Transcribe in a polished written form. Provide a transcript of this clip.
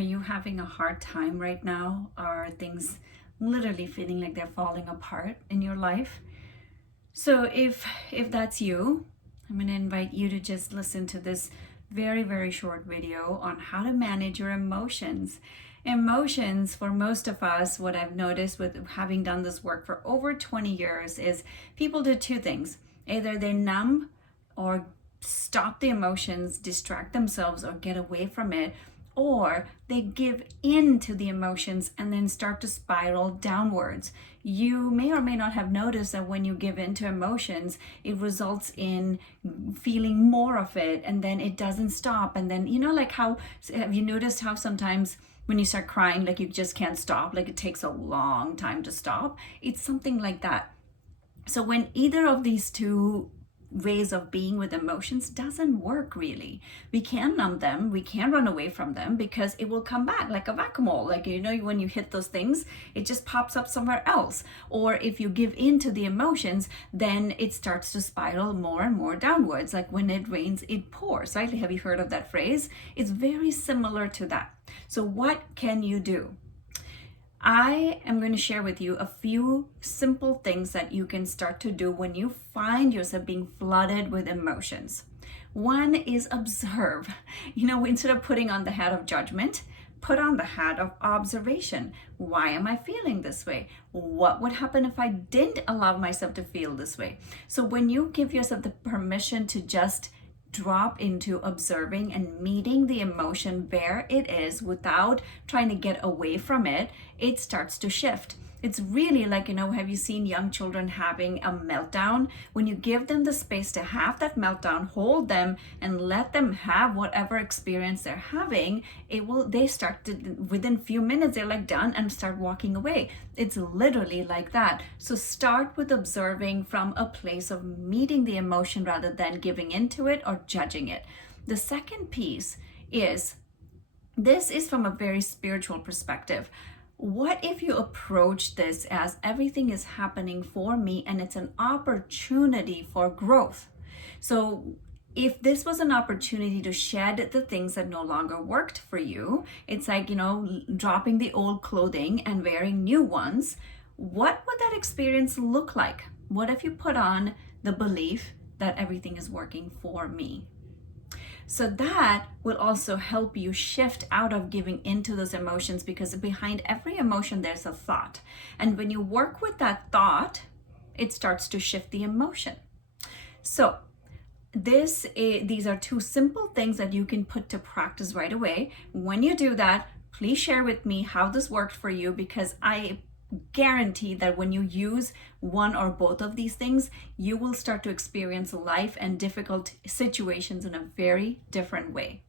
you having a hard time right now? Are things literally feeling like they're falling apart in your life? So if that's you, I'm going to invite you to just listen to this very, very short video on how to manage your emotions. Emotions, for most of us, what I've noticed with having done this work for over 20 years is people do two things. Either they numb or stop the emotions, distract themselves, or get away from it, or they give in to the emotions and then start to spiral downwards. You may or may not have noticed that when you give in to emotions, it results in feeling more of it, and then it doesn't stop. And then, like how, have you noticed how sometimes when you start crying, like you just can't stop, like it takes a long time to stop? It's something like that. So when either of these two ways of being with emotions doesn't work really, we can numb them, we can run away from them, because it will come back like a whack-a-mole. Like, when you hit those things, it just pops up somewhere else. Or if you give in to the emotions, then it starts to spiral more and more downwards. Like when it rains, it pours, right? Have you heard of that phrase? It's very similar to that. So what can you do? I am going to share with you a few simple things that you can start to do when you find yourself being flooded with emotions. One is observe. Instead of putting on the hat of judgment, put on the hat of observation. Why am I feeling this way? What would happen if I didn't allow myself to feel this way? So when you give yourself the permission to just drop into observing and meeting the emotion where it is without trying to get away from it, it starts to shift. It's really like, have you seen young children having a meltdown? When you give them the space to have that meltdown, hold them and let them have whatever experience they're having, they start to, within few minutes, they're like done and start walking away. It's literally like that. So start with observing from a place of meeting the emotion rather than giving into it or judging it. The second piece is, this is from a very spiritual perspective. What if you approach this as everything is happening for me and it's an opportunity for growth? So if this was an opportunity to shed the things that no longer worked for you, it's like, dropping the old clothing and wearing new ones. What would that experience look like? What if you put on the belief that everything is working for me? So that will also help you shift out of giving into those emotions, because behind every emotion, there's a thought. And when you work with that thought, it starts to shift the emotion. So these are two simple things that you can put to practice right away. When you do that, please share with me how this worked for you, because I guarantee that when you use one or both of these things, you will start to experience life and difficult situations in a very different way.